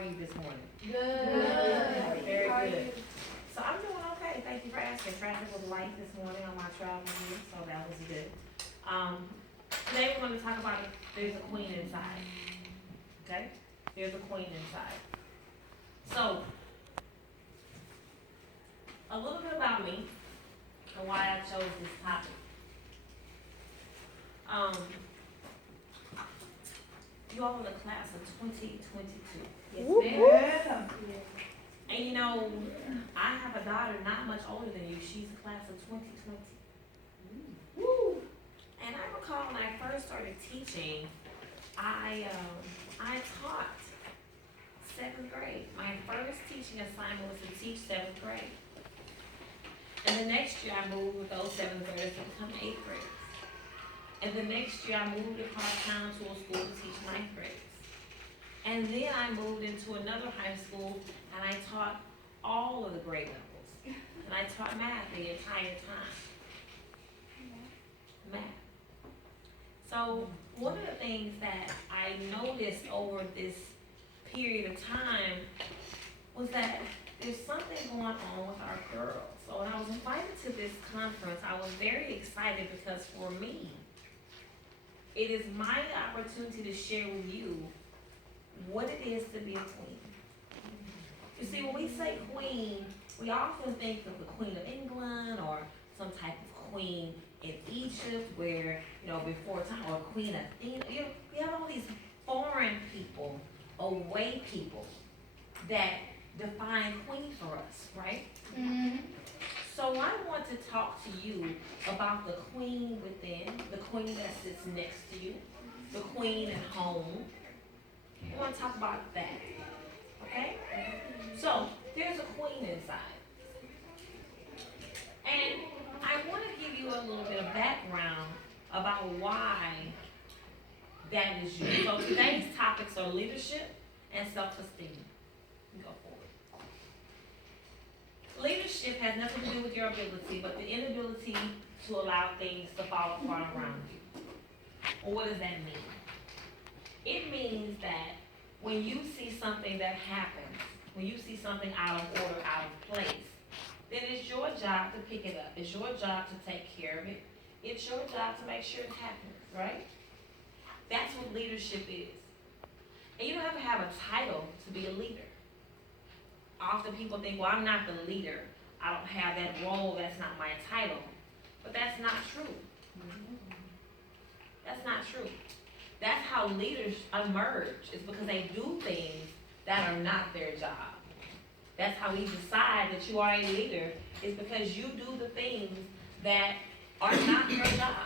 are you this morning? Good. Very How are good. you? So I'm doing okay. Thank you for asking. Traffic was light this morning on my travel here, so that was good. Today we're going to talk about there's a queen inside. Okay? There's a queen inside. So, a little bit about me and why I chose this topic. You all in the class of 2022. Yes, Whoop, ma'am. whoop. Yeah. And you know, I have a daughter not much older than you. She's a class of 2020. Woo! And I recall when I first started teaching, I taught seventh grade. My first teaching assignment was to teach seventh grade. And the next year I moved with those seventh graders to become eighth graders. And the next year I moved across town to a school to teach ninth grades. And then I moved into another high school and I taught all of the grade levels. And I taught math the entire time. Math. So one of the things that I noticed over this period of time was that there's something going on with our girls. So when I was invited to this conference, I was very excited because for me, it is my opportunity to share with you what it is to be a queen. You see, when we say queen, we often think of the Queen of England or some type of queen in Egypt where, before time, or Queen of Athena. We have all these foreign people, away people, that define queen for us, right? Mm-hmm. So I want to talk to you about the queen within, the queen that sits next to you, the queen at home. I want to talk about that, okay? So there's a queen inside. And I want to give you a little bit of background about why that is you. So today's topics are leadership and self-esteem. Go forward. Leadership has nothing to do with your ability, but the inability to allow things to fall apart around you. Well, what does that mean? It means that when you see something that happens, when you see something out of order, out of place, then it's your job to pick it up. It's your job to take care of it. It's your job to make sure it happens, right? That's what leadership is. And you don't have to have a title to be a leader. Often people think, well, I'm not the leader. I don't have that role. That's not my title. But that's not true. That's not true. That's how leaders emerge, is because they do things that are not their job. That's how we decide that you are a leader, is because you do the things that are not your job.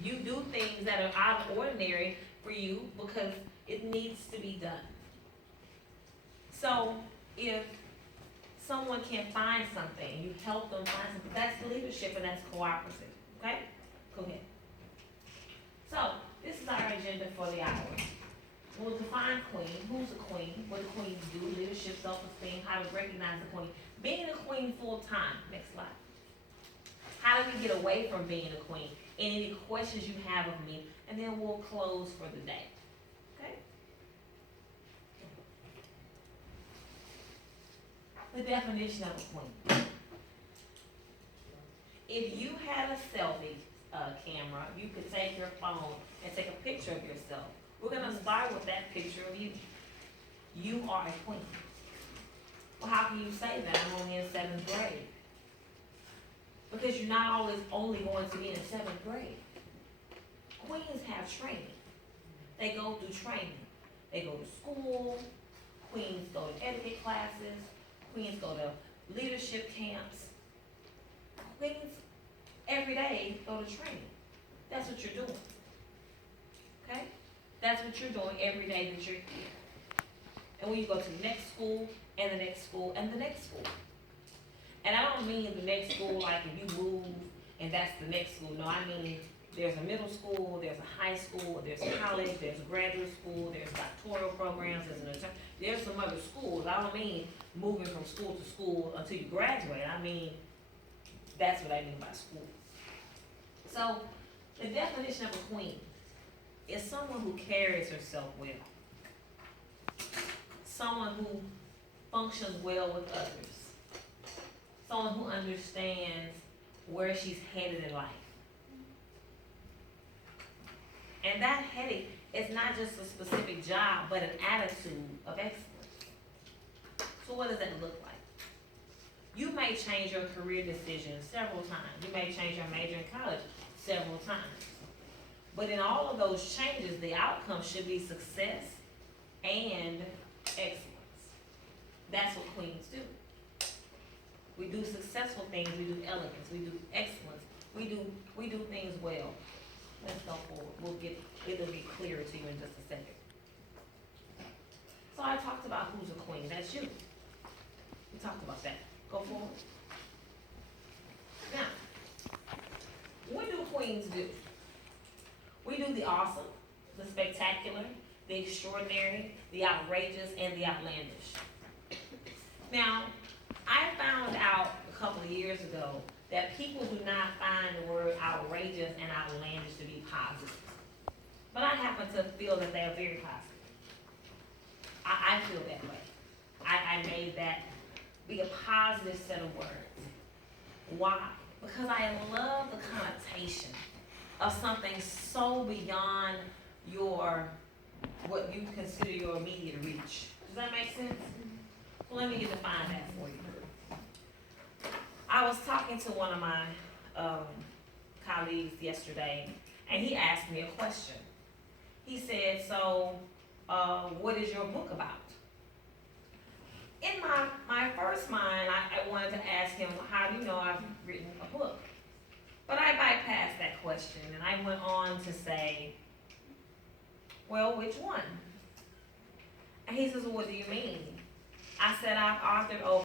You do things that are out of ordinary for you because it needs to be done. So if someone can't find something, you help them find something, that's leadership and that's cooperative. Okay? Go ahead. So this is our agenda for the hour. We'll define queen. Who's a queen? What do queens do? Leadership, self-esteem, how to recognize the queen. Being a queen full time. Next slide. How do we get away from being a queen? And any questions you have of me, and then we'll close for the day. Okay? The definition of a queen. If you had a selfie camera, you could take your phone and take a picture of yourself. We're going to start with that picture of you. You are a queen. Well, how can you say that? I'm only in seventh grade. Because you're not always only going to be in seventh grade. Queens have training. They go through training. They go to school. Queens go to etiquette classes. Queens go to leadership camps. Queens every day go to training. That's what you're doing. Okay? That's what you're doing every day that you're here. And when you go to the next school, and the next school, and the next school. And I don't mean the next school like if you move and that's the next school. No, I mean there's a middle school, there's a high school, there's a college, there's a graduate school, there's doctoral programs, there's some other schools. I don't mean moving from school to school until you graduate. I mean, that's what I mean by school. So the definition of a queen is someone who carries herself well. someone who functions well with others, someone who understands where she's headed in life. And that heading is not just a specific job, but an attitude of excellence. So what does that look like? You may change your career decision several times. You may change your major in college several times. But in all of those changes, the outcome should be success and excellence. That's what queens do. We do successful things, we do elegance, we do excellence, we do things well. Let's go forward. It'll be clearer to you in just a second. So I talked about who's a queen. That's you. We talked about that. Go forward. Now, what do queens do? We do the awesome, the spectacular, the extraordinary, the outrageous, and the outlandish. Now, I found out a couple of years ago that people do not find the word outrageous and outlandish to be positive. But I happen to feel that they are very positive. I feel that way. I made that be a positive set of words. Why? Because I love the connotation of something so beyond what you consider your immediate reach. Does that make sense? Well, let me define that for you. I was talking to one of my colleagues yesterday, and he asked me a question. He said, so, what is your book about? In my first mind, I wanted to ask him, how do you know I've written a book? But I bypassed that question, and I went on to say, well, which one? And he says, well, what do you mean? I said, I've authored over